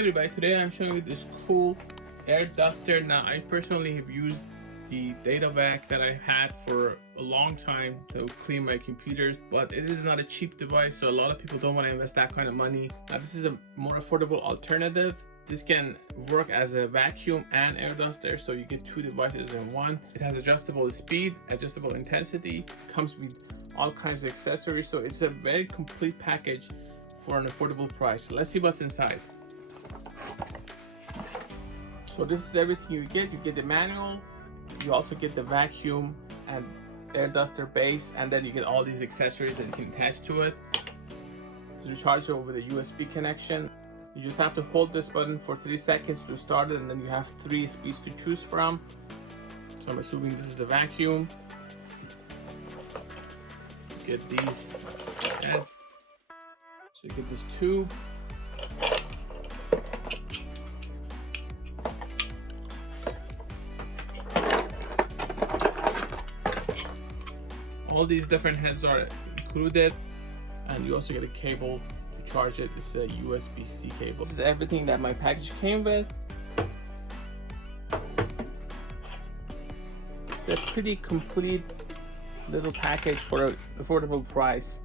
everybody, today I'm showing you this cool air duster. Now I personally have used the data vac that I've had for a long time to clean my computers, but it is not a cheap device, so a lot of people don't want to invest that kind of money. Now this is a more affordable alternative. This can work as a vacuum and air duster, so you get two devices in one. It has adjustable speed, adjustable intensity, comes with all kinds of accessories, so it's a very complete package for an affordable price. Let's see what's inside. So this is everything you get. You get the manual, you also get the vacuum and air duster base, and then you get all these accessories that you can attach to it. It's rechargeable with a USB connection. You just have to hold this button for 3 seconds to start it, and then you have 3 speeds to choose from. So I'm assuming this is the vacuum. You get these heads. So you get this tube. All these different heads are included, and you also get a cable to charge it. It's a USB-C cable. This is everything that my package came with. It's a pretty complete little package for an affordable price.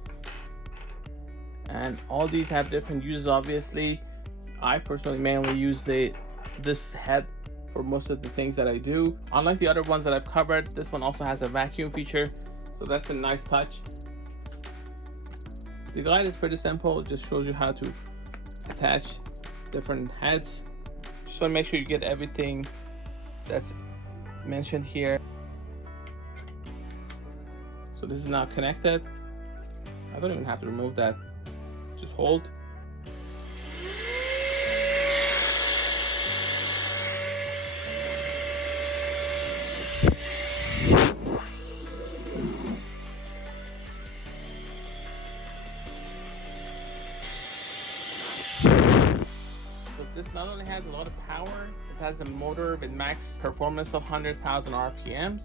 And all these have different uses, obviously. I personally mainly use this head for most of the things that I do. Unlike the other ones that I've covered, this one also has a vacuum feature, so that's a nice touch. The guide is pretty simple. It just shows you how to attach different heads. Just want to make sure you get everything that's mentioned here. So this is now connected. I don't even have to remove that. Just hold. This not only has a lot of power, it has a motor with max performance of 100,000 RPMs.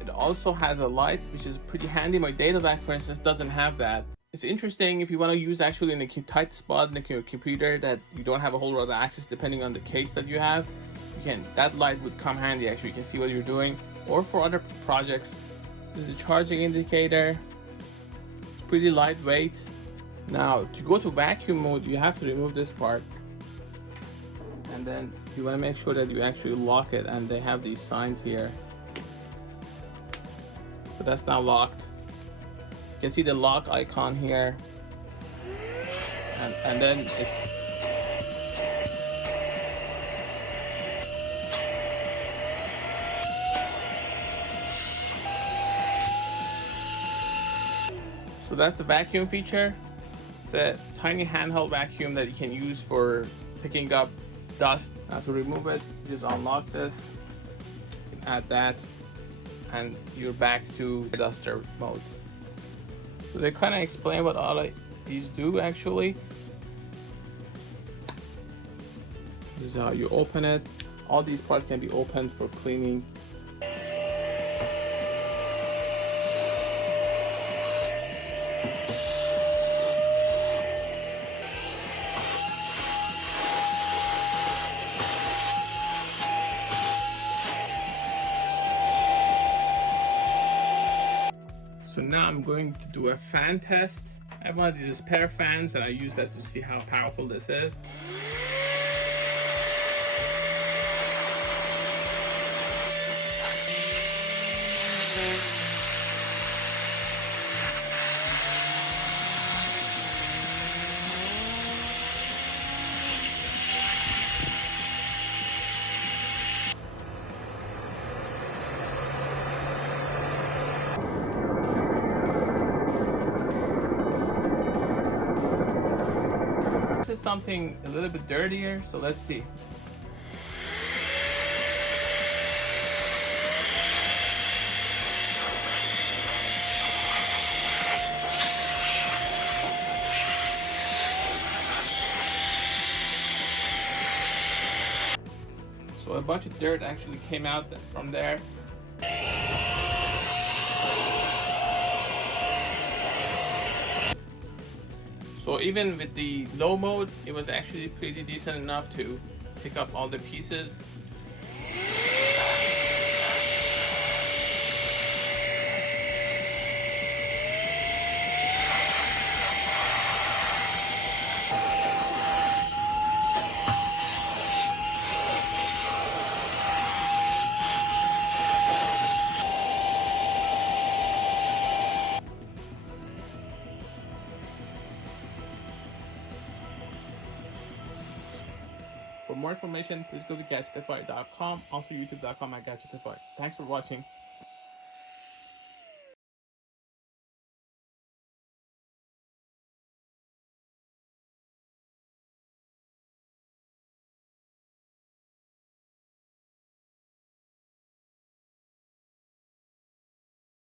It also has a light, which is pretty handy. My data vac, for instance, doesn't have that. It's interesting if you want to use actually in a tight spot in your computer that you don't have a whole lot of access depending on the case that you have. That light would come handy. Actually, you can see what you're doing. Or for other projects, this is a charging indicator. It's pretty lightweight. Now, to go to vacuum mode, you have to remove this part. And then you want to make sure that you actually lock it, and they have these signs here. But that's now locked. You can see the lock icon here, and then it's so that's the vacuum feature. It's a tiny handheld vacuum that you can use for picking up dust. Now to remove it, you just unlock this, you can add that, and you're back to duster mode. So they kind of explain what all of these do actually. This is how you open it. All these parts can be opened for cleaning. So now I'm going to do a fan test. I have one of these pair fans, and I use that to see how powerful this is. This is something a little bit dirtier, so let's see. So a bunch of dirt actually came out from there. So even with the low mode, it was actually pretty decent enough to pick up all the pieces. For more information, please go to gadgetify.com, also youtube.com@gadgetify. Thanks for watching.